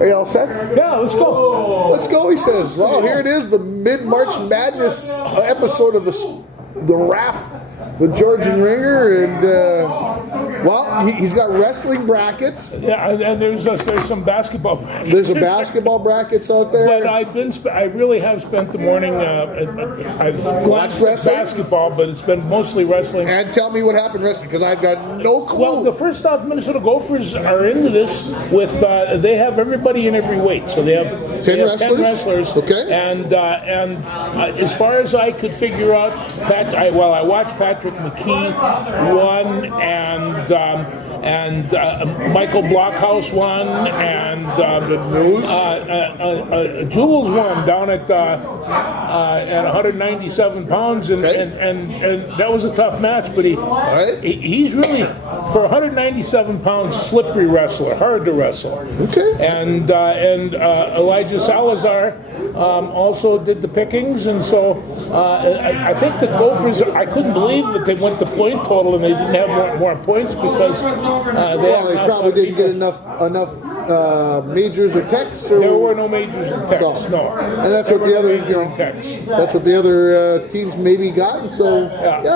Are you all set? Yeah, let's go. Let's go, he says. Well, here it is, the mid-March Madness episode of the Wrap with George and Ringer, and well, he's got wrestling brackets. Yeah, and there's some basketball brackets. There's some basketball brackets out there. But I really have spent the morning. I've glanced at basketball, but it's been mostly wrestling. And tell me what happened wrestling, because I've got no clue. Well, the first off, Minnesota Gophers are into this with they have everybody in every weight, so they have 10 wrestlers. Okay. And as far as I could figure out, I watched Patrick McKee won, and Michael Blockhouse won, and Jules won down at 197 pounds, and that was a tough match. But he's really, for 197 pounds, slippery wrestler, hard to wrestle. Okay. And Elijah Salazar also did the pickings, and so I think the Gophers, I couldn't believe that they went the point total and they didn't have more points, because they probably didn't get enough majors or techs. There were no majors or techs, no. And that's what the other that's what the other teams maybe got. And so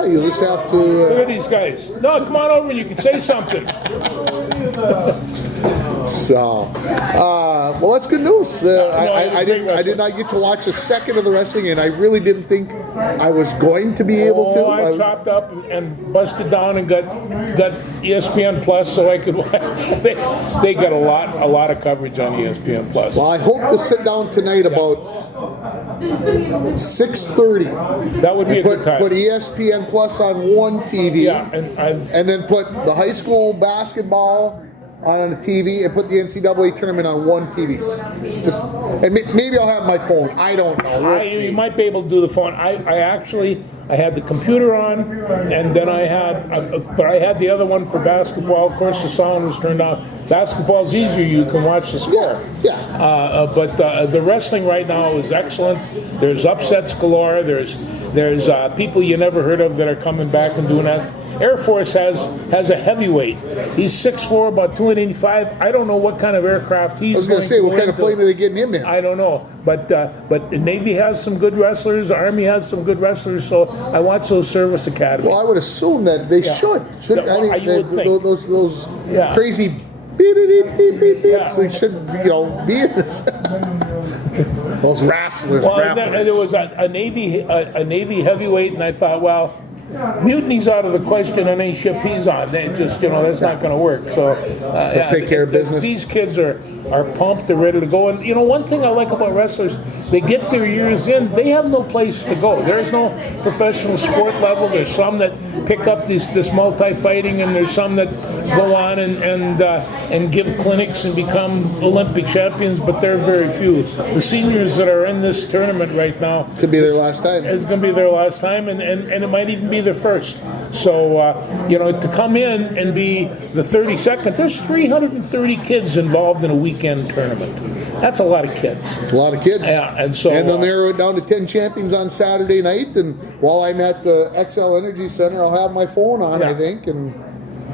you just have to look at these guys. No, come on over. You can say something. So, well, that's good news. I did not get to watch a second of the wrestling, and I really didn't think I was going to be able to. I chopped up and busted down and got ESPN Plus, so I could. They got a lot of coverage on ESPN Plus. Well, I hope to sit down tonight about 6:30. That would be a good time. Put ESPN Plus on one TV. Yeah, and then put the high school basketball on the TV and put the NCAA tournament on one TV. And maybe I'll have my phone. I don't know. You might be able to do the phone. I had the computer on, and then I had the other one for basketball. Of course, the sound was turned off. Basketball's easier; you can watch the score. Yeah. But the wrestling right now is excellent. There's upsets galore. There's people you never heard of that are coming back and doing that. Air Force has a heavyweight. He's 6'4", about 285. I don't know what kind of aircraft he's. I was going to say, what kind of plane are they getting him in? I don't know, but Navy has some good wrestlers. Army has some good wrestlers. So I watch those service academies. Well, I would assume that they should. I mean, those crazy beep beeps. They should be in this. Those wrestlers. Well, and there was a Navy heavyweight, and I thought, well, mutiny's out of the question on any ship he's on. They just, that's not going to work. So, take care of business. These kids are pumped. They're ready to go. And one thing I like about wrestlers, they get their years in. They have no place to go. There's no professional sport level. There's some that pick up this multi-fighting, and there's some that go on and give clinics and become Olympic champions. But they're very few. The seniors that are in this tournament right now could be their last time. It's going to be their last time, and it might even be their first. So, to come in and be the 32nd, there's 330 kids involved in a weekend tournament. That's a lot of kids. It's a lot of kids. Yeah, and they'll narrow it down to 10 champions on Saturday night. And while I'm at the XL Energy Center, I'll have my phone on, I think, and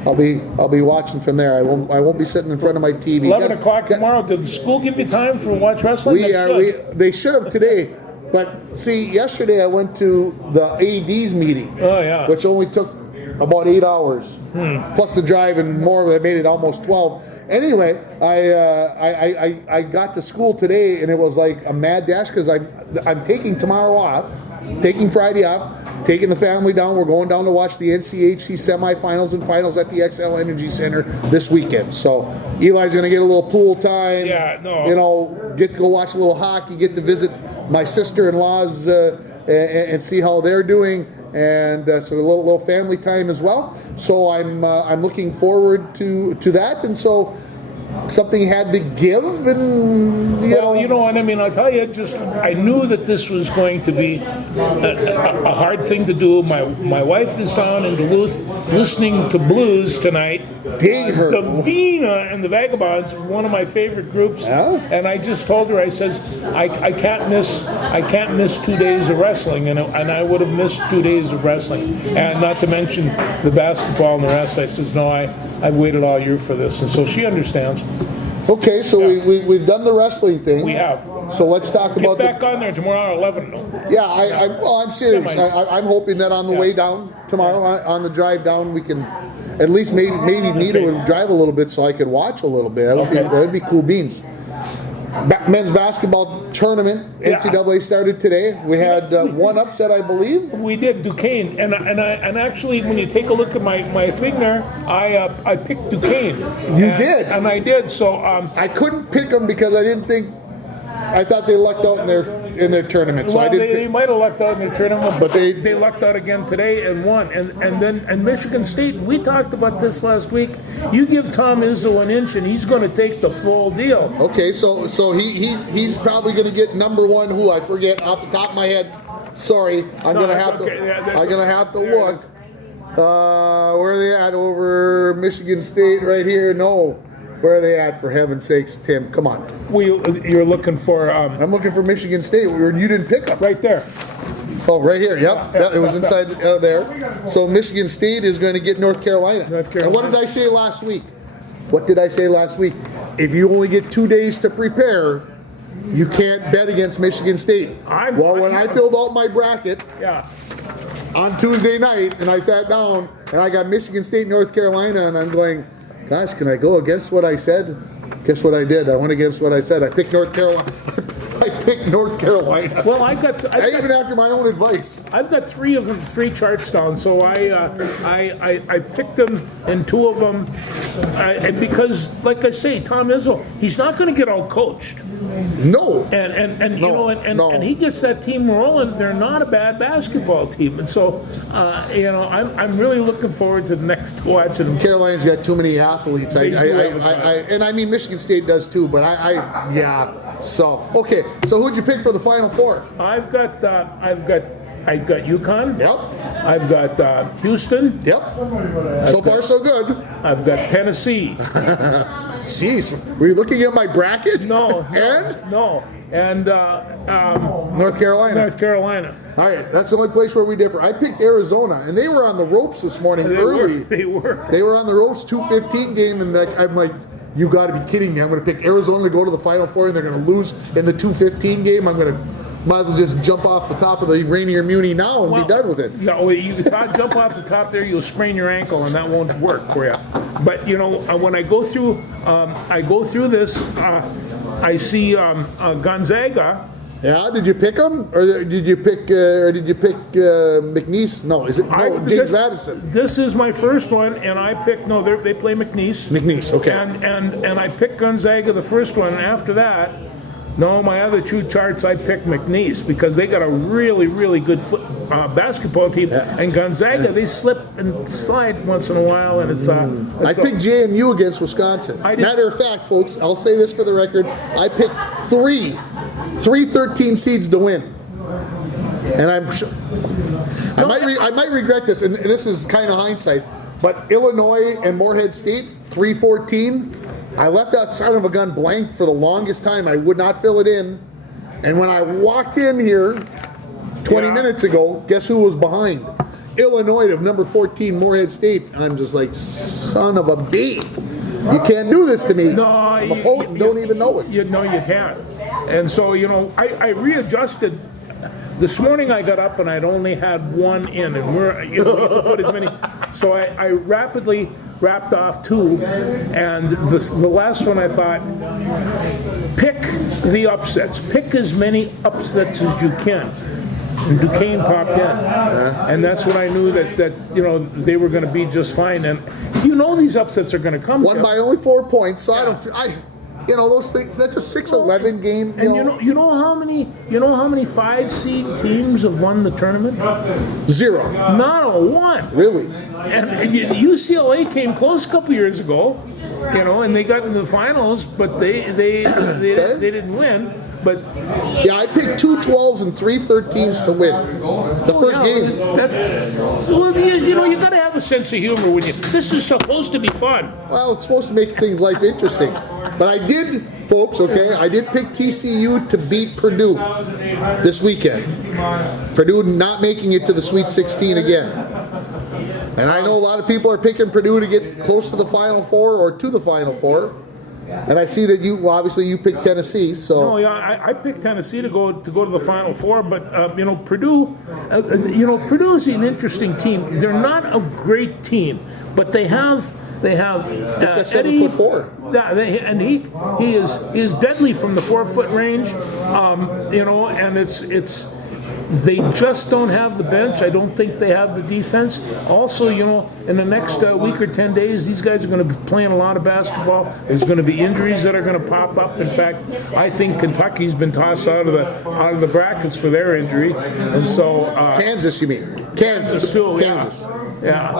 I'll be watching from there. I won't be sitting in front of my TV. 11 o'clock tomorrow. Did the school give you time for watch wrestling? They should have today. But see, yesterday I went to the AD's meeting. Oh yeah. Which only took about 8 hours, plus the drive and more. That made it almost 12. Anyway, I got to school today, and it was like a mad dash because I'm taking tomorrow off, taking Friday off, taking the family down. We're going down to watch the NCHC semifinals and finals at the XL Energy Center this weekend. So Eli's going to get a little pool time. Yeah, no. Get to go watch a little hockey. Get to visit my sister-in-laws and see how they're doing. And so a little family time as well. So I'm looking forward to that. And so something had to give, and and I mean, I'll tell you, I knew that this was going to be a hard thing to do. My wife is down in Duluth listening to blues tonight. Dang her. Davina and the Vagabonds, one of my favorite groups, and I just told her, I says, I can't miss 2 days of wrestling, and I would have missed 2 days of wrestling, and not to mention the basketball and the rest. I says, no, I've waited all year for this, and so she understands. Okay, so we've done the wrestling thing. We have. So let's talk Get about back on there tomorrow at 11. No? Yeah, I'm serious. Semis. I'm hoping that on the way down tomorrow, on the drive down, we can at least maybe Nita would drive a little bit so I could watch a little bit. That would be cool beans. Men's basketball tournament, NCAA started today. We had one upset, I believe. We did Duquesne, and actually, when you take a look at my thing there, I picked Duquesne. You did, and I did. So I couldn't pick them because I didn't think. I thought they lucked out in their tournament, so well, I didn't. They might have lucked out in their tournament, But they lucked out again today and won. And Michigan State. We talked about this last week. You give Tom Izzo an inch, and he's going to take the full deal. Okay, so he's probably going to get number one. Who I forget off the top of my head. Sorry, I'm going to have to look. Where are they at? Over Michigan State, right here. No. Where are they at, for heaven's sakes, Tim? Come on. You're looking for... I'm looking for Michigan State. You didn't pick them. Right there. Oh, right here. Yep. It was inside there. So Michigan State is going to get North Carolina. And what did I say last week? If you only get 2 days to prepare, you can't bet against Michigan State. When I filled out my bracket on Tuesday night, and I sat down, and I got Michigan State, North Carolina, and I'm going... Gosh, can I go against what I said? Guess what I did? I went against what I said. I picked North Carolina. Well, even after my own advice. I've got three of them, three charts down. So I picked them, and two of them, and because, like I say, Tom Izzo, he's not going to get out coached. No. And he gets that team rolling. They're not a bad basketball team, and so I'm really looking forward to the next watching them. Carolina's got too many athletes. I mean Michigan State does too, but So okay, so who'd you pick for the Final Four? I've got UConn. Yep. I've got Houston. Yep. So far, so good. I've got Tennessee. Jeez, were you looking at my bracket? No. No. And North Carolina. North Carolina. All right, that's the only place where we differ. I picked Arizona, and they were on the ropes this morning early. They were. They were on the ropes, 2:15 game, and I'm like, you got to be kidding me. I'm going to pick Arizona to go to the Final Four, and they're going to lose in the 2:15 game. Might as well just jump off the top of the Rainier Muni now and be done with it. Yeah, well, you jump off the top there, you'll sprain your ankle, and that won't work for you. But when I go through this, I see Gonzaga. Yeah, did you pick them, or did you pick McNeese? No, James Madison. This is my first one, and I picked. No, they play McNeese. McNeese, okay. And I picked Gonzaga the first one, and after that. No, my other two charts, I picked McNeese because they got a really, really good basketball team. And Gonzaga, they slip and slide once in a while, and it's. I picked JMU against Wisconsin. Matter of fact, folks, I'll say this for the record: I picked three 13 seeds to win, and I might regret this, and this is kind of hindsight. But Illinois and Morehead State, 3-14. I left that son of a gun blank for the longest time. I would not fill it in. And when I walked in here 20 minutes ago, guess who was behind? Illinois of number 14, Morehead State. I'm just like, son of a bee. You can't do this to me. No, I'm a poet and don't even know it. You can't. And so, I readjusted. This morning I got up and I'd only had one in, and you put as many. So I rapidly wrapped off two, and the last one I thought, pick the upsets. Pick as many upsets as you can. And Duquesne popped in, and that's when I knew that they were going to be just fine. And these upsets are going to come. Won by only 4 points, so those things. That's a 6-11 game. And you know how many 5-seed teams have won the tournament? 0. Not a one. Really? And UCLA came close a couple years ago, and they got into the finals, but they didn't win. But yeah, I picked 2 12s and 3 13s to win the first game. You got to have a sense of humor when this is supposed to be fun. Well, it's supposed to make life interesting. But I did, folks. Okay, I did pick TCU to beat Purdue this weekend. Purdue not making it to the Sweet 16 again. And I know a lot of people are picking Purdue to get close to the Final Four or to the Final Four. And I see that obviously you picked Tennessee, so. No, yeah, I picked Tennessee to go to the Final Four, but Purdue, Purdue is an interesting team. They're not a great team, but they have That's Eddie. 7'4". Yeah, and he is deadly from the 4-foot range. And it's. They just don't have the bench. I don't think they have the defense. Also, in the next week or 10 days, these guys are going to be playing a lot of basketball. There's going to be injuries that are going to pop up. In fact, I think Kentucky's been tossed out of the brackets for their injury, and so Kansas, you mean? Kansas. Too, Kansas. Yeah.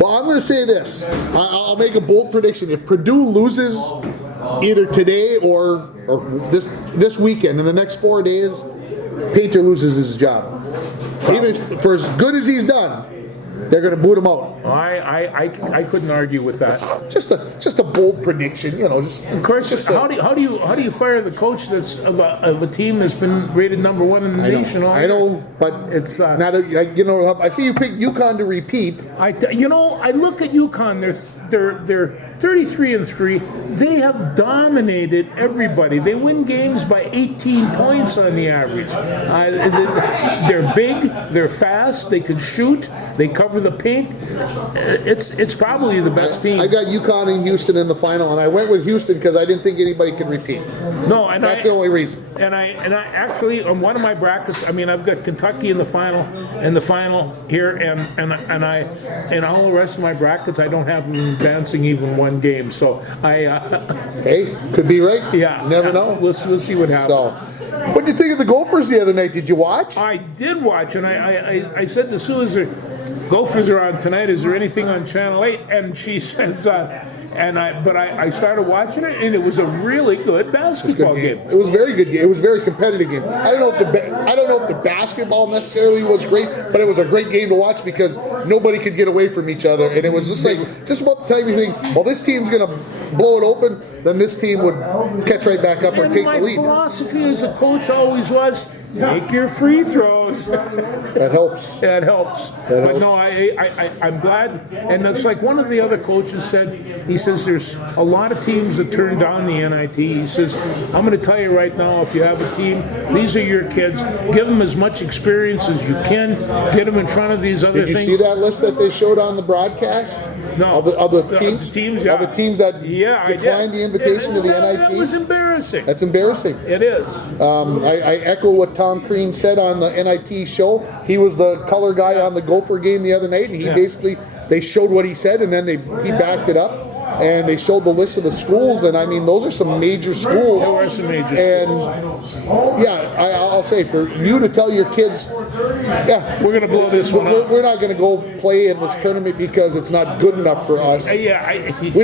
Well, I'm going to say this. I'll make a bold prediction. If Purdue loses either today or this weekend, in the next 4 days, Painter loses his job. Even for as good as he's done, they're going to boot him out. I couldn't argue with that. Just a bold prediction, Of course, how do you fire the coach that's of a team that's been rated number 1 in the nation? I know, but it's not. I see you picked UConn to repeat. I look at UConn. They're 33-3. They have dominated everybody. They win games by 18 points on the average. They're big. They're fast. They can shoot. They cover the paint. It's probably the best team. I got UConn and Houston in the final, and I went with Houston because I didn't think anybody could repeat. No, and that's the only reason. And I actually, on one of my brackets, I've got Kentucky in the final here, and all the rest of my brackets, I don't have them advancing even one game. So hey, could be right. Yeah, never know. We'll see what happens. So, what did you think of the Gophers the other night? Did you watch? I did watch, and I said to Sue, "Is there Gophers are on tonight? Is there anything on Channel 8?" And she says, I started watching it, and it was a really good basketball game. It was a very good game. It was a very competitive game. I don't know if the basketball necessarily was great, but it was a great game to watch because nobody could get away from each other, and it was just about the time you think, well, this team's going to blow it open, then this team would catch right back up and take the lead. My philosophy as a coach always was, make your free throws. That helps. That helps. But no, I'm glad. And that's like one of the other coaches said, he says there's a lot of teams that turn down the NIT. He says, I'm going to tell you right now, if you have a team, these are your kids. Give them as much experience as you can. Get them in front of these other things. Did you see that list that they showed on the broadcast? No. Of the teams? Yeah. Of the teams that declined the invitation to the NIT? That was embarrassing. That's embarrassing. It is. I echo what Tom Crean said on the NIT show. He was the color guy on the Gopher game the other night, and they showed what he said, and then he backed it up. And they showed the list of the schools, and those are some major schools. There are some major schools. I'll say, for you to tell your kids, we're going to blow this one off. We're not going to go play in this tournament because it's not good enough for us. We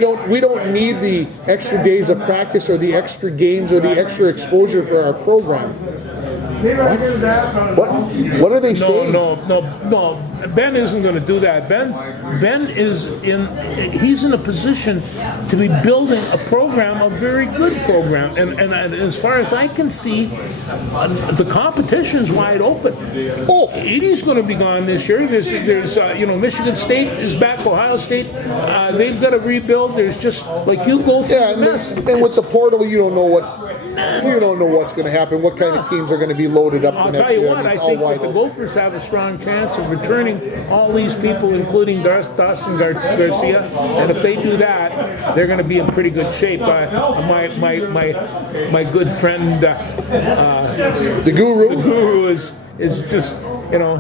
don't need the extra days of practice or the extra games or the extra exposure for our program. What are they saying? No. Ben isn't going to do that. Ben he's in a position to be building a program, a very good program. And as far as I can see, the competition's wide open. Oh, Edie's going to be gone this year. There's Michigan State is back. Ohio State, they've got to rebuild. There's just like you go through the mess. And with the portal, you don't know what's going to happen. What kind of teams are going to be loaded up for next year? I'll tell you what, I think that the Gophers have a strong chance of returning all these people, including Dawson Garcia. And if they do that, they're going to be in pretty good shape. My good friend, the Guru is just,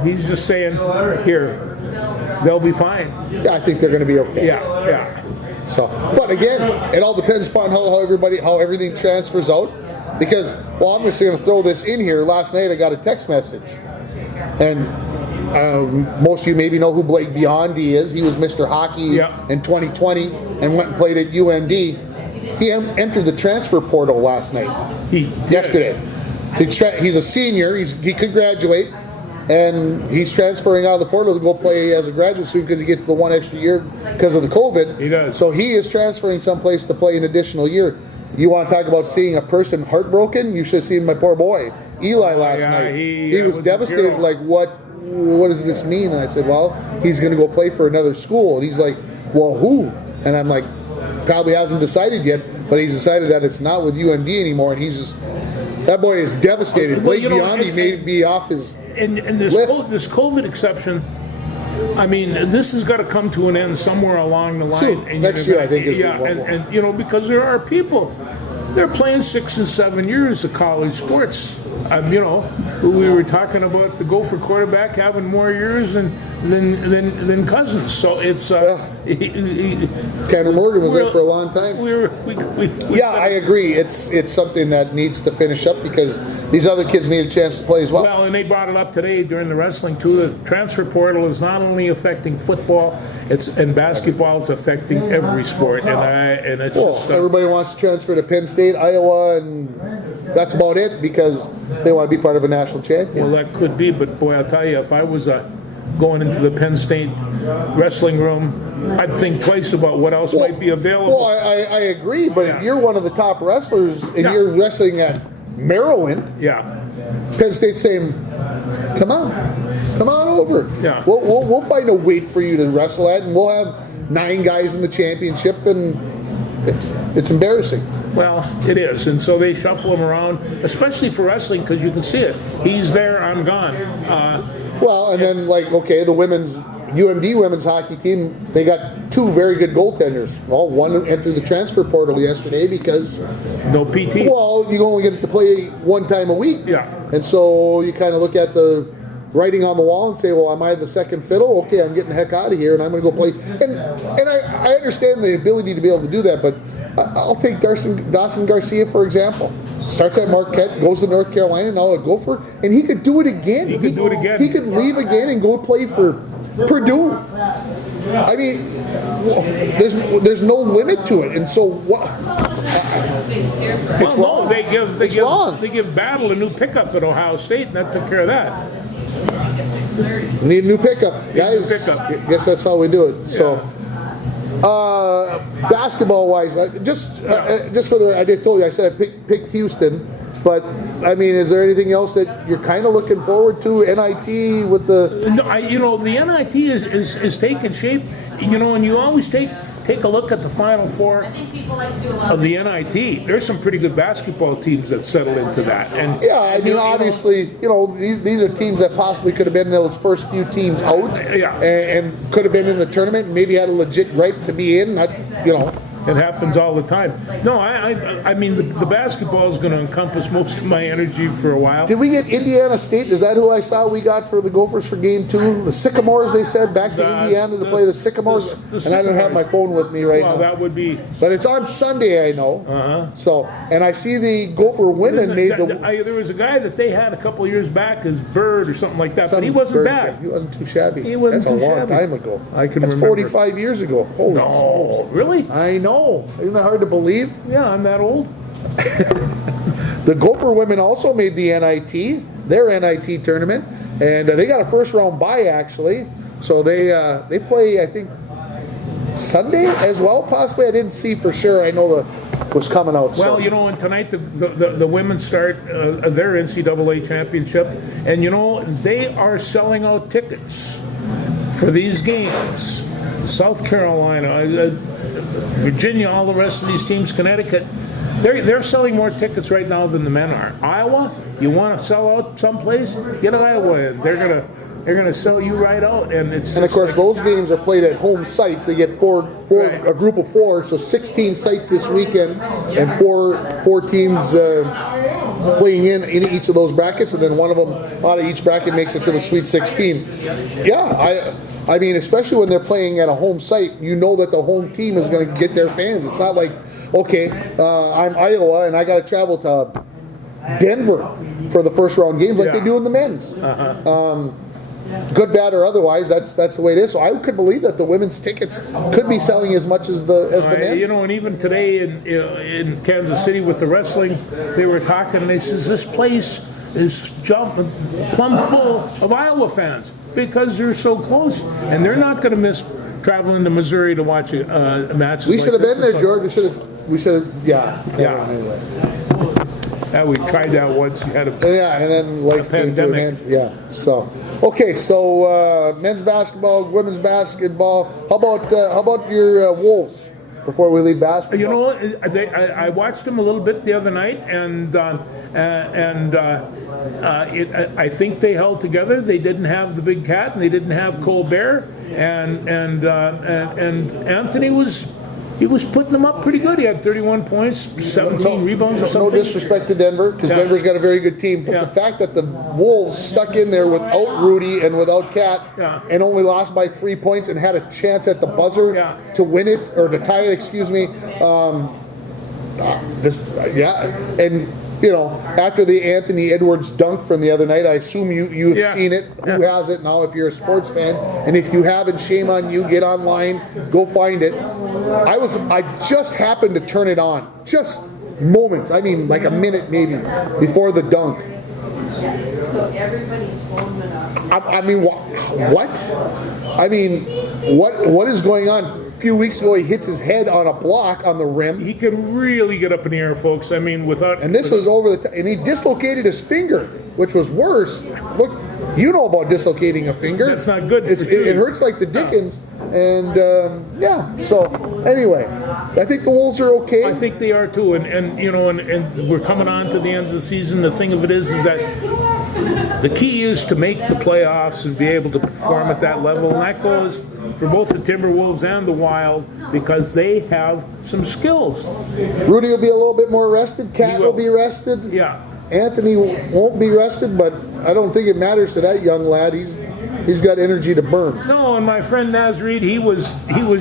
he's just saying, here, they'll be fine. Yeah, I think they're going to be okay. Yeah. So, but again, it all depends upon how everything transfers out. Because, I'm just going to throw this in here. Last night I got a text message, and most of you maybe know who Blake Biondi is. He was Mr. Hockey in 2020 and went and played at UND. He entered the transfer portal last night. Yesterday. He's a senior. He could graduate. And he's transferring out of the portal to go play as a graduate student because he gets the one extra year because of the COVID. He does. So he is transferring someplace to play an additional year. You want to talk about seeing a person heartbroken? You should have seen my poor boy, Eli, last night. He was devastated, like, what does this mean? And I said, well, he's going to go play for another school. And he's like, well, who? And I'm like, probably hasn't decided yet, but he's decided that it's not with UND anymore, and he's just, that boy is devastated. Well, Blake Biondi may be off his And this list. this COVID exception, I mean, this has got to come to an end somewhere along the line. Soon. And Next you're year, I think, is yeah, the one. and you know, because there are people, they're playing 6 and 7 years of college sports. You know, we were talking about the Gopher quarterback having more years than Cousins. So it's Tanner Morgan was there for a long time. Yeah, I agree. It's something that needs to finish up because these other kids need a chance to play as well. Well, and they brought it up today during the wrestling too. The transfer portal is not only affecting football, and basketball. It's affecting every sport, and it's just everybody wants to transfer to Penn State, Iowa, and that's about it because they want to be part of a national champion. well, that could be, but boy, I'll tell you, if I was going into the Penn State wrestling room, I'd think twice about what else might be available. Well, I agree, but if you're one of the top wrestlers and Yeah. you're wrestling at Maryland, Yeah. Penn State's saying, come on over. Yeah. We'll find a weight for you to wrestle at, and we'll have 9 guys in the championship, and it's embarrassing. Well, it is, and so they shuffle him around, especially for wrestling, because you can see it. He's there, I'm gone. Well, and then the UMD women's hockey team, they got 2 very good goaltenders. Well, one entered the transfer portal yesterday because, No PT. well, you only get to play 1 time a week. Yeah. And so you kind of look at the writing on the wall and say, well, am I the second fiddle? Okay, I'm getting the heck out of here and I'm going to go play. And I understand the ability to be able to do that, but I'll take Dawson Garcia, for example. Starts at Marquette, goes to North Carolina, now at Gopher, and he could do it again. He could do it again. He could leave again and go play for Purdue. I mean, there's no limit to it, and so what? It's wrong. No, they wrong. give Battle a new pickup at Ohio State, and that took care of that. We need a new pickup, guys. pickup. I guess that's how we do it. So, basketball-wise, just for the, I did told you, I said I picked Houston, but I mean, is there anything else that you're kind of looking forward to? NIT with the No, the NIT is taking shape. You know, and you always take a look at the Final Four of the NIT. There's some pretty good basketball teams that settle into that. And yeah, I mean, obviously, these are teams that possibly could have been those first few teams out, Yeah. and could have been in the tournament, and maybe had a legit right to be in. It happens all the time. No, I mean, the basketball is going to encompass most of my energy for a while. Did we get Indiana State? Is that who I saw we got for the Gophers for game 2? The Sycamores, they said, back to Indiana to play the Sycamores. the And I don't have my phone with me right now. That would be. But it's on Sunday, I know. So, and I see the Gopher women made the. There was a guy that they had a couple of years back as Bird or something like that, but he Some wasn't bird- bad. He wasn't too shabby. He wasn't That's too a long shabby. time ago. I can That's remember. 45 years ago. Holy No, smokes. really? I know. Isn't that hard to believe? Yeah, I'm that old. The Gopher women also made the NIT, their NIT tournament, and they got a first round bye actually. So they play, I think, Sunday as well, possibly. I didn't see for sure. I know was coming out. Well, and tonight the women start their NCAA championship, and they are selling out tickets for these games. South Carolina, Virginia, all the rest of these teams, Connecticut, they're selling more tickets right now than the men are. Iowa, you want to sell out someplace? Get Iowa in. They're gonna sell you right out, and it's. And of course, those games are played at home sites. They get a group of 4, so 16 sites this weekend, and four teams playing in each of those brackets, and then one of them out of each bracket makes it to the Sweet 16. Yeah, I mean, especially when they're playing at a home site, you know that the home team is going to get their fans. It's not like, okay, I'm Iowa and I got to travel to Denver for the first round games like they do in the men's. Good, bad, or otherwise, that's the way it is. So I could believe that the women's tickets could be selling as much as the men's. And even today in Kansas City with the wrestling, they were talking and they says this place is plumb full of Iowa fans because they're so close, and they're not going to miss traveling to Missouri to watch matches. We should have been there, George. We should have. Yeah. Anyway. We tried that once. You had and then life came to an end. Yeah. So, okay. So, men's basketball, women's basketball. How about your Wolves? before we leave basketball? You know, I watched them a little bit the other night, and I think they held together. They didn't have the big cat, and they didn't have Colbert, and Anthony was putting them up pretty good. He had 31 points, 17 rebounds or something. No disrespect to Denver, because Denver's got a very good team. But the fact that the Wolves stuck in there without Rudy and without Cat and only lost by 3 points and had a chance at the buzzer to win it, or to tie it, excuse me. And you know, after the Anthony Edwards dunk from the other night, I assume you have seen it. Who hasn't now? If you're a sports fan, and if you haven't, shame on you. Get online, go find it. I just happened to turn it on, just moments. I mean, like a minute maybe before the dunk. So everybody's phone went up. I mean, what? I mean, what is going on? A few weeks ago, he hits his head on a block on the rim. He can really get up in the air, folks. I mean, And this was over and he dislocated his finger, which was worse. Look, you know about dislocating a finger. That's not good. It hurts like the dickens. And so anyway, I think the Wolves are okay. I think they are too, and you know, and we're coming on to the end of the season. The thing of it is that the key is to make the playoffs and be able to perform at that level, and that goes for both the Timberwolves and the Wild, because they have some skills. Rudy will be a little bit more rested. Cat will be rested. Yeah. Anthony won't be rested, but I don't think it matters to that young lad. He's got energy to burn. No, and my friend Naz Reid, he was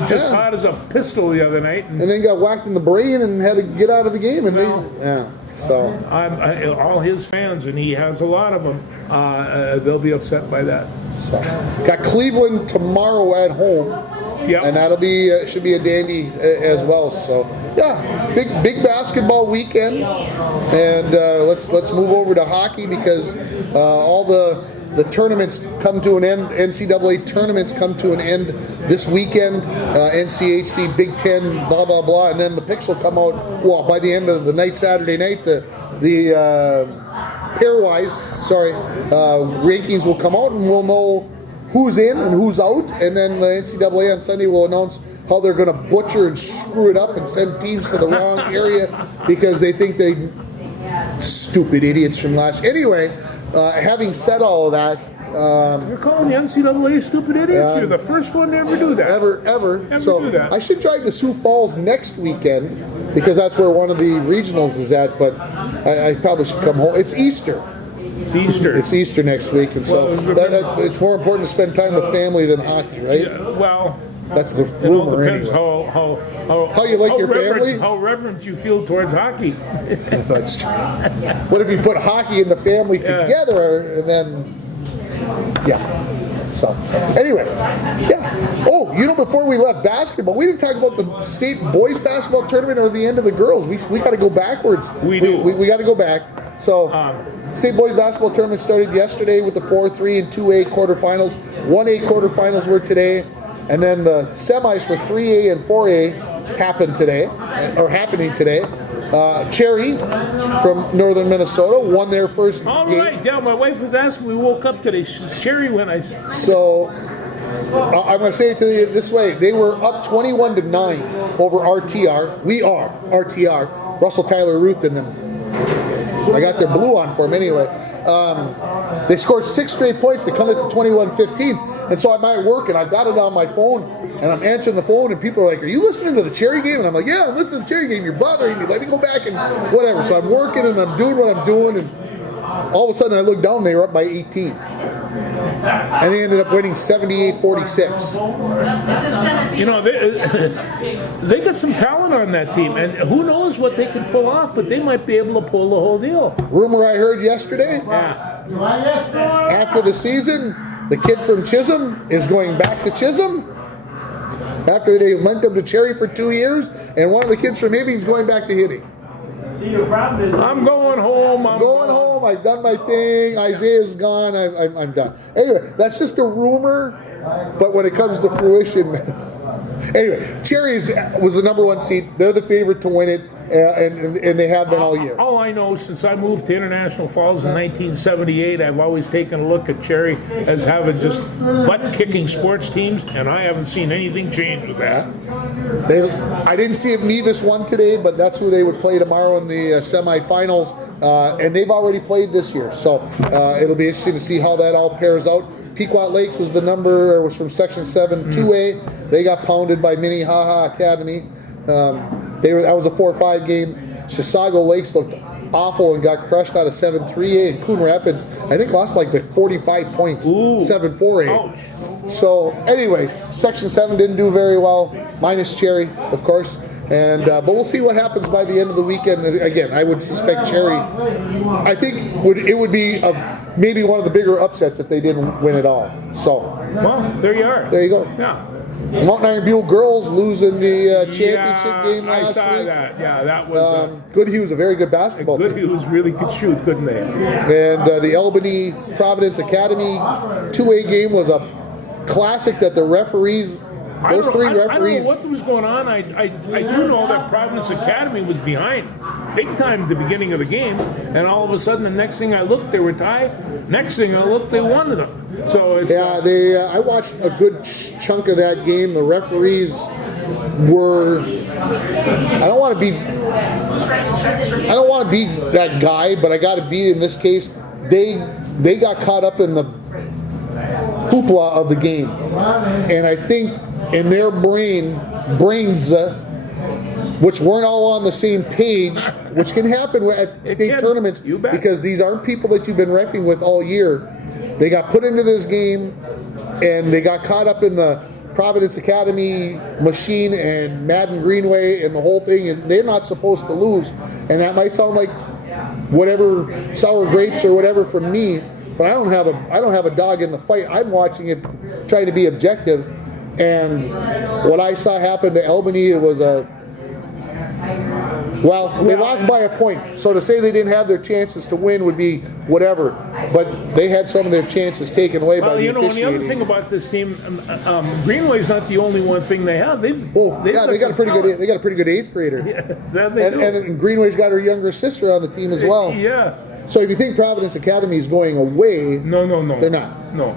just hot as a pistol the other night, and then got whacked in the brain and had to get out of the game. And so all his fans, and he has a lot of them, they'll be upset by that. So, got Cleveland tomorrow at home, and that'll be should be a dandy as well. So big basketball weekend, and let's move over to hockey, because all the tournaments come to an end. NCAA tournaments come to an end this weekend. NCHC, Big Ten, blah blah blah, and then the picks will come out. Well, by the end of the night, Saturday night, the pairwise, rankings will come out, and we'll know who's in and who's out. And then the NCAA on Sunday will announce how they're going to butcher and screw it up and send teams to the wrong area because they think they stupid idiots from last. Anyway, having said all of that, you're calling the NCAA stupid idiots? You're the first one to ever do that. Ever so do that. I should drive to Sioux Falls next weekend, because that's where one of the regionals is at, but I probably should come home. It's Easter. It's Easter next week, and so it's more important to spend time with family than hockey, right? Yeah, well, that's the rumor. It all depends anyway. how you like your family? How reverent you feel towards hockey. That's true. What if you put hockey and the family together, and then So anyway, Oh, before we left basketball, we didn't talk about the state boys basketball tournament or the end of the girls. We got to go backwards. We do. We got to go back. So. State boys basketball tournament started yesterday with the 4-3 and 2A quarterfinals. 1A quarterfinals were today, and then the semis for 3A and 4A happening today. Cherry from northern Minnesota won their first All game. right, my wife was asking. We woke up today. Cherry when I. So I'm going to say it to you this way: they were up 21-9 over RTR. We are RTR. Russell Tyler Ruth and them. I got their blue on for them anyway. They scored 6 straight points to come at the 21-15. And so I'm at work, and I've got it on my phone, and I'm answering the phone, and people are like, "Are you listening to the Cherry game?" And I'm like, "Yeah, I'm listening to the Cherry game. You're bothering me. Let me go back and whatever." So I'm working, and I'm doing what I'm doing, and all of a sudden I look down, they were up by 18. And they ended up winning 78-46. They got some talent on that team, and who knows what they can pull off, but they might be able to pull the whole deal. Rumor I heard yesterday, after the season, the kid from Chisholm is going back to Chisholm. After they lent him to Cherry for 2 years, and one of the kids from Hibbing's going back to Hibbing. I'm going home. I'm going home. I've done my thing. Isaiah's gone. I'm done. Anyway, that's just a rumor, but when it comes to fruition... Anyway, Cherry was the number 1 seed. They're the favorite to win it. and they have been all year. All I know, since I moved to International Falls in 1978, I've always taken a look at Cherry as having just butt-kicking sports teams, and I haven't seen anything change with that. I didn't see if Nevis won today, but that's who they would play tomorrow in the semifinals, and they've already played this year, so it'll be interesting to see how that all pairs out. Pequot Lakes was was from Section 7 2A. They got pounded by Minnehaha Academy. That was a 4-5 game. Chisago Lakes looked awful and got crushed out of 7-3A. And Coon Rapids, I think, lost like 45 points, 7-4A. Ouch. So, anyways, Section 7 didn't do very well, minus Cherry, of course. And but we'll see what happens by the end of the weekend. Again, I would suspect Cherry. I think it would be maybe one of the bigger upsets if they didn't win it all. So, well, there you are. There you go. Yeah. Mountain Iron Buell girls losing the championship game last week. I saw that. Yeah, that was. Goodhue was a very good basketball team. Goodhue was really could shoot, couldn't they? And the Albany Providence Academy 2A game was a classic that the referees. Those three referees. I don't know what was going on. I do know that Providence Academy was behind big time at the beginning of the game, and all of a sudden, the next thing I looked, they were tied. Next thing I looked, they won them. So it's I watched a good chunk of that game. The referees were. I don't want to be that guy, but I got to be in this case. They got caught up in the hoopla of the game, and I think in their brains, which weren't all on the same page, which can happen at state tournaments because these aren't people that you've been reffing with all year. They got put into this game, and they got caught up in the Providence Academy machine and Madden Greenway and the whole thing, and they're not supposed to lose. And that might sound like whatever sour grapes or whatever from me, but I don't have a dog in the fight. I'm watching it, trying to be objective. And what I saw happen to Albany, it was they lost by a point. So to say they didn't have their chances to win would be whatever. But they had some of their chances taken away by the officiating. And the other thing about this team, Greenway's not the only one thing they have. They got a pretty good eighth grader. Yeah, and Greenway's got her younger sister on the team as well. Yeah. So if you think Providence Academy is going away, no, they're not. No.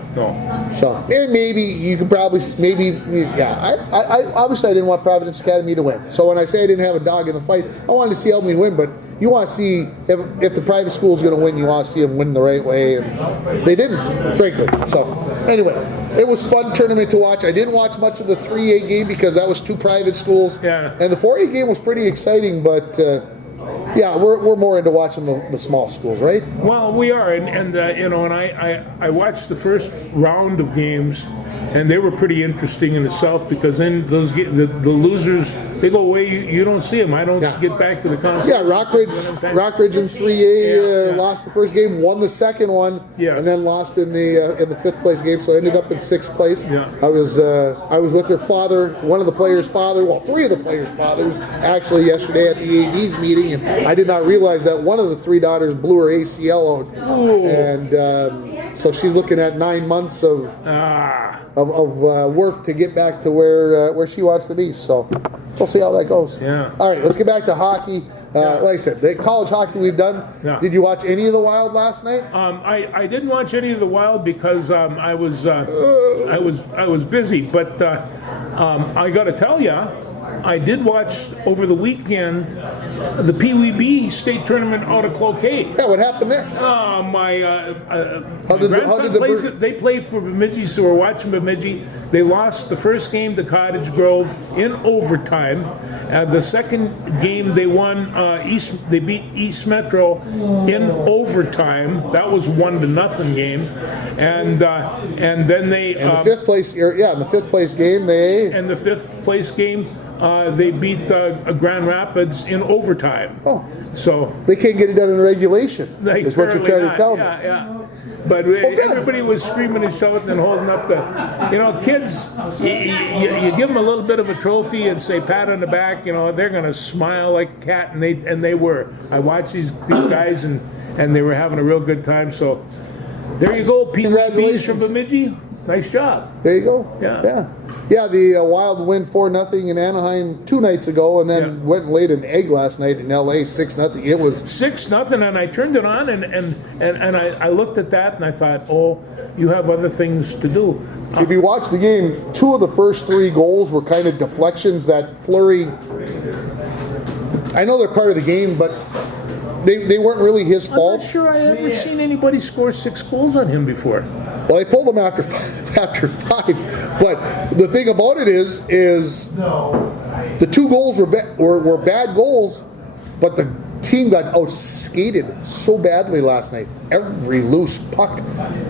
So and maybe you can probably I obviously I didn't want Providence Academy to win. So when I say I didn't have a dog in the fight, I wanted to see Albany win. But you want to see if the private school is going to win, you want to see them win the right way, and they didn't, frankly. So anyway, it was a fun tournament to watch. I didn't watch much of the 3A game because that was two private schools. Yeah. And the 4A game was pretty exciting, but. Yeah, we're more into watching the small schools, right? Well, we are, and I watched the first round of games, and they were pretty interesting in itself because then the losers, they go away. You don't see them. I don't get back to the concept. Yeah, Rockridge in 3A lost the first game, won the second one, and then lost in the fifth place game. So ended up in sixth place. Yeah. I was with their father, one of the players' father, well, three of the players' fathers actually yesterday at the AD's meeting, and I did not realize that one of the three daughters blew her ACL out, and so she's looking at 9 months of work to get back to where she wants to be. So we'll see how that goes. Yeah. All right, let's get back to hockey. Like I said, the college hockey we've done. Yeah. Did you watch any of the Wild last night? I didn't watch any of the Wild because I was busy. But I got to tell you, I did watch over the weekend the PWB state tournament out of Cloquet. Yeah, what happened there? My grandson plays it. They play for Bemidji, so we're watching Bemidji. They lost the first game to Cottage Grove in overtime. The second game they won. They beat East Metro in overtime. That was 1-0 game, and then they. In the fifth place game, And the fifth place game. They beat Grand Rapids in overtime. Oh, so they can't get it done in regulation. Is what you're trying to tell me. Yeah. But everybody was screaming and shouting and holding up kids. You give them a little bit of a trophy and say pat on the back. They're going to smile like a cat, and they were. I watched these guys and they were having a real good time. So there you go, PWB from Bemidji. Nice job. There you go. Yeah. Yeah, the Wild win 4-0 in Anaheim 2 nights ago, and then went and laid an egg last night in LA 6-0. It was 6-0, and I turned it on and I looked at that and I thought, oh, you have other things to do. If you watch the game, 2 of the first 3 goals were kind of deflections that Fleury, I know they're part of the game, but they weren't really his I'm fault. not sure I ever seen anybody score 6 goals on him before. Well, they pulled him after 5. But the thing about it is the 2 goals were bad goals, but the team got outskated so badly last night. Every loose puck,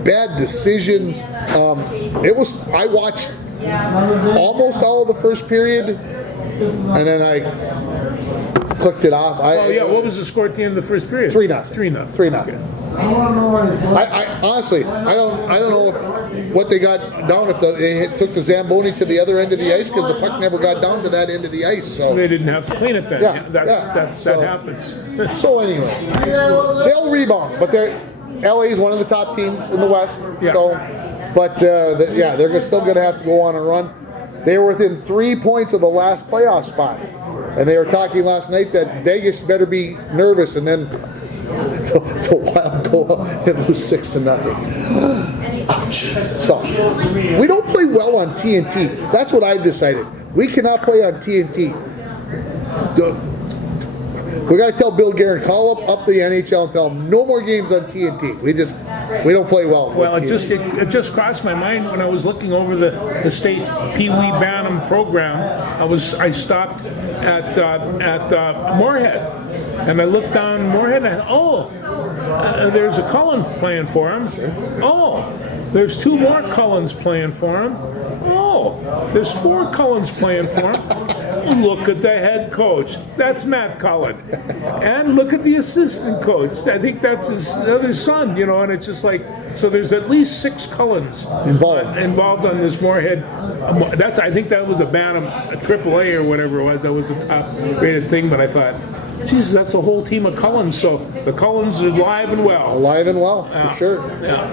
bad decisions. I watched almost all of the first period, and then I clicked it off. What was the score at the end of the first period? 3-0. 3-0. 3-0. Okay. I honestly, I don't know what they got down if they took the Zamboni to the other end of the ice, because the puck never got down to that end of the ice. So They didn't have to clean it then. Yeah, That so- happens. So anyway, they'll rebound, but LA is one of the top teams in the West. Yeah. So, but they're still going to have to go on a run. They were within 3 points of the last playoff spot, and they were talking last night that Vegas better be nervous, and then the Wild go up and lose 6-0. Ouch. So we don't play well on TNT. That's what I've decided. We cannot play on TNT. We got to tell Bill Guerin, call up the NHL and tell him no more games on TNT. We don't play well. Well, with it just crossed my mind when I was looking over the state Pee Wee Bantam program. I stopped at Moorhead, and I looked down Moorhead, and there's a Cullen playing for him. Oh, there's 2 more Cullens playing for him. Oh, there's 4 Cullens playing for him. Look at the head coach. That's Matt Cullen. And look at the assistant coach. I think that's his other son, and it's just like, so there's at least 6 Cullens involved on this Moorhead. I think that was a Bantam, a AAA or whatever it was. That was the top rated thing, but I thought, Jesus, that's a whole team of Cullens. So the Cullens are alive and well. Alive and well, for sure. Yeah.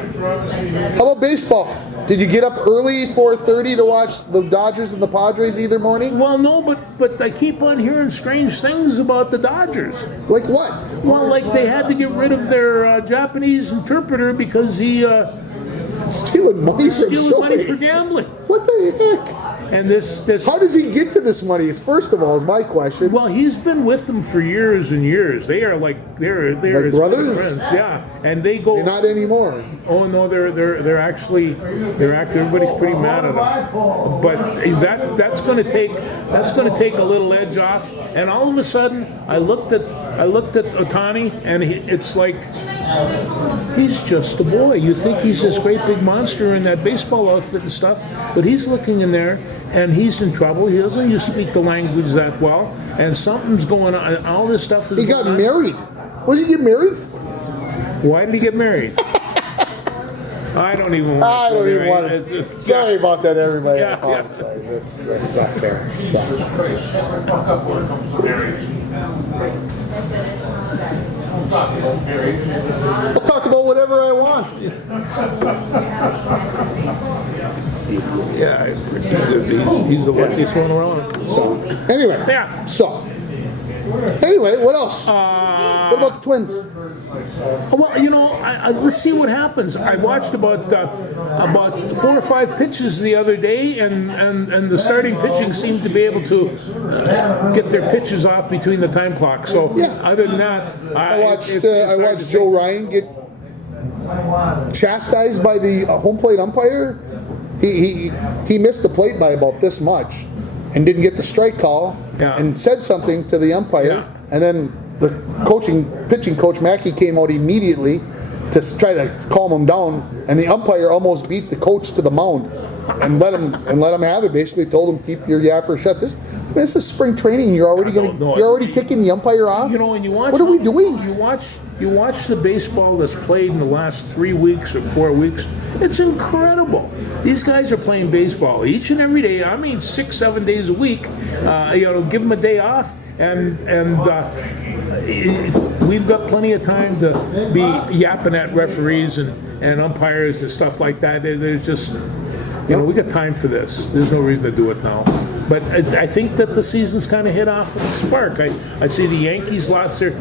How about baseball? Did you get up early, 4:30, to watch the Dodgers and the Padres either morning? Well, no, but I keep on hearing strange things about the Dodgers. Like what? Well, like they had to get rid of their Japanese interpreter because he Stealing money from stealing money Shohei. for gambling. What the heck? And this How does he get to this money? First of all, is my question. well, he's been with them for years and years. They are they're Like his brothers? friends, yeah. And they go. Not anymore. Oh no, they're actually everybody's pretty mad at them. But that's going to take a little edge off. And all of a sudden, I looked at Ohtani, and it's like he's just a boy. You think he's this great big monster in that baseball outfit and stuff, but he's looking in there and he's in trouble. He doesn't speak the language that well, and something's going on. All this stuff is. He got going on. married. What did he get married for? Why did he get married? I don't even want to. Sorry about that, everybody. Yeah, I apologize. That's not fair. So. I'll talk about whatever I want. Yeah, he's the luckiest one around. So, anyway. Yeah. Anyway, what else? What about the Twins? Well, let's see what happens. I watched about 4 or 5 pitches the other day, and the starting pitching seemed to be able to get their pitches off between the time clock. So Yeah. other than that, I watched Joe Ryan get chastised by the home plate umpire. He missed the plate by about this much, and didn't get the strike call, Yeah. and said something to the umpire, Yeah. and then the pitching coach Mackey came out immediately to try to calm him down, and the umpire almost beat the coach to the mound and let him have it. Basically told him, keep your yapper shut. This is spring training. You're already kicking the umpire off. and you watch. What are we doing? You watch the baseball that's played in the last 3 weeks or 4 weeks. It's incredible. These guys are playing baseball each and every day. I mean, 6-7 days a week. Give them a day off, and we've got plenty of time to be yapping at referees and umpires and stuff like that. There's just You know, we got time for this. There's no reason to do it now. But I think that the season's kind of hit off with a spark. I see the Yankees lost their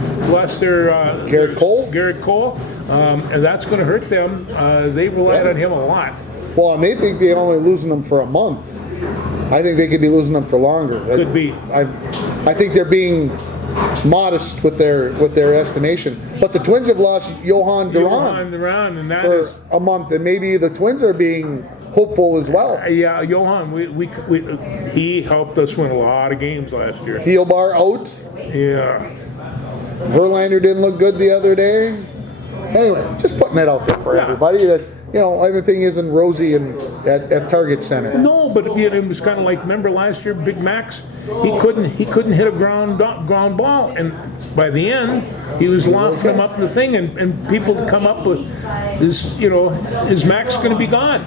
Garrett Cole? Garrett Cole, and that's going to hurt them. They relied on him a lot. Well, and they think they're only losing them for a month. I think they could be losing them for longer. Could be. I think they're being modest with their estimation. But the Twins have lost Johan Duran and that for is a month, and maybe the Twins are being hopeful as well. yeah. Johan, he helped us win a lot of games last year. Thielbar out. Yeah. Verlander didn't look good the other day. Anyway, just putting that out there for everybody that, you know, everything isn't rosy at Target Center. No, but it was kind of like, remember last year, Big Max, he couldn't hit a ground ball, and by the end he was lofting them up in the thing, and people come up with is Max going to be gone?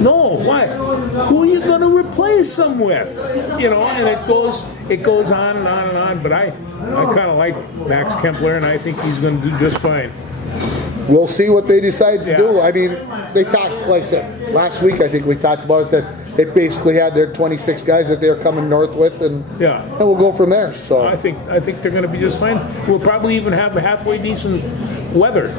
No, why? Who are you going to replace him with? You know, and it goes on and on and on. But I kind of like Max Kempler, and I think he's going to do just fine. We'll see what they decide to do. I mean, they talked, like I said, last week I think we talked about it, that they basically had their 26 guys that they're coming north with, and we'll go from there. So I think they're going to be just fine. We'll probably even have a halfway decent weather.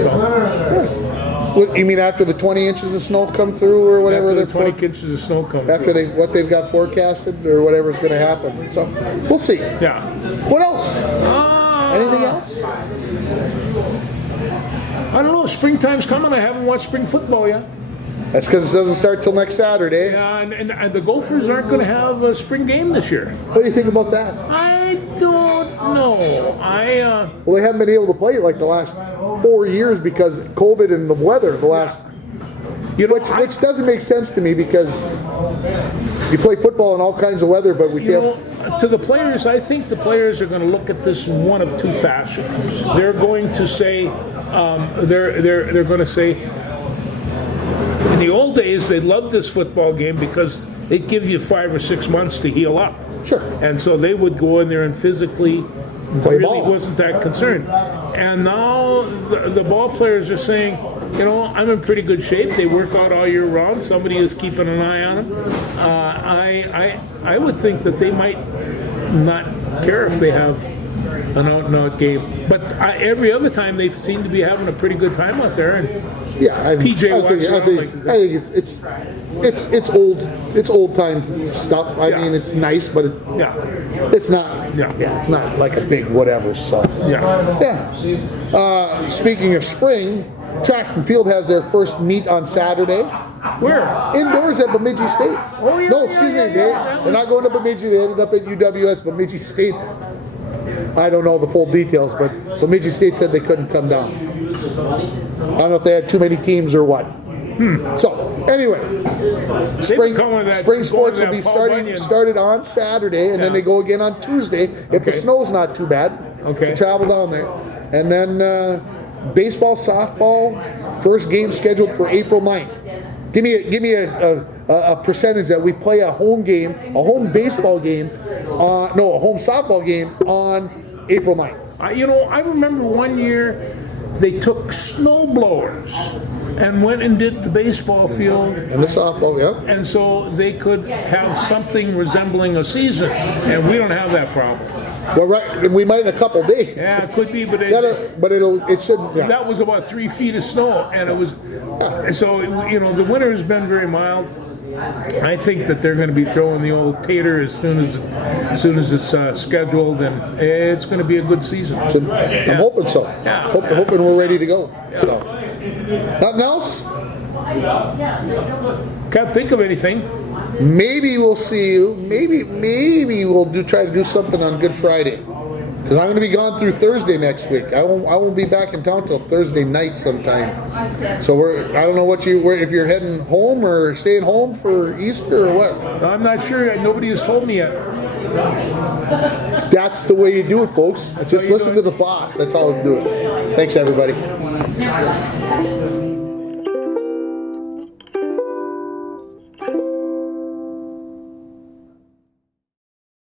So. Well, you mean after the 20 inches of snow come through, or whatever? After the 20 inches of snow come after through. what they've got forecasted, or whatever's going to happen. So we'll see. Yeah. What else? Anything else? I don't know. Springtime's coming. I haven't watched spring football yet. That's because it doesn't start till next Saturday. Yeah, and the Gophers aren't going to have a spring game this year. What do you think about that? I don't know. Well, they haven't been able to play like the last 4 years because of COVID and the weather. Which doesn't make sense to me, because you play football in all kinds of weather, but we can't. To the players, I think the players are going to look at this in one of two fashions. They're going to say, they're going to say, in the old days, they loved this football game because it'd give you 5 or 6 months to heal up. Sure. And so they would go in there and physically Play really ball. wasn't that concerned. And now the ball players are saying, you know, I'm in pretty good shape. They work out all year round. Somebody is keeping an eye on them. I would think that they might not care if they have an out-and-out game. But every other time they seem to be having a pretty good time out there. And PJ I think it's old time stuff. I mean, it's nice, but it's not. It's not like a big whatever. So speaking of spring, track and field has their first meet on Saturday. Where? Indoors at Bemidji State. Oh, yeah, no, excuse me. They're not going to Bemidji. They ended up at UWS Bemidji State. I don't know the full details, but Bemidji State said they couldn't come down. I don't know if they had too many teams or what. So, anyway, spring sports will be started on Saturday, and then they go again on Tuesday if the snow's not too bad to travel down there. And then baseball, softball, first game scheduled for April 9th. Give me a percentage that we play a home baseball game, a home softball game on April 9th. I remember one year they took snow blowers and went and did the baseball field and the softball, and so they could have something resembling a season, and we don't have that problem. Well, right, and we might in a couple days. Yeah, it could be, but it shouldn't. Yeah. That was about 3 feet of snow, and it was so. The winter has been very mild. I think that they're going to be throwing the old tater as soon as it's scheduled, and it's going to be a good season. I'm hoping so. Yeah. Hoping we're ready to go. So, nothing else? Can't think of anything. Maybe we'll see you. Maybe we'll try to do something on Good Friday, because I'm going to be gone through Thursday next week. I won't be back in town till Thursday night sometime. So I don't know if you're heading home or staying home for Easter or what. I'm not sure. Nobody has told me yet. That's the way you do it, folks. Just listen to the boss. That's how we do it. Thanks, everybody.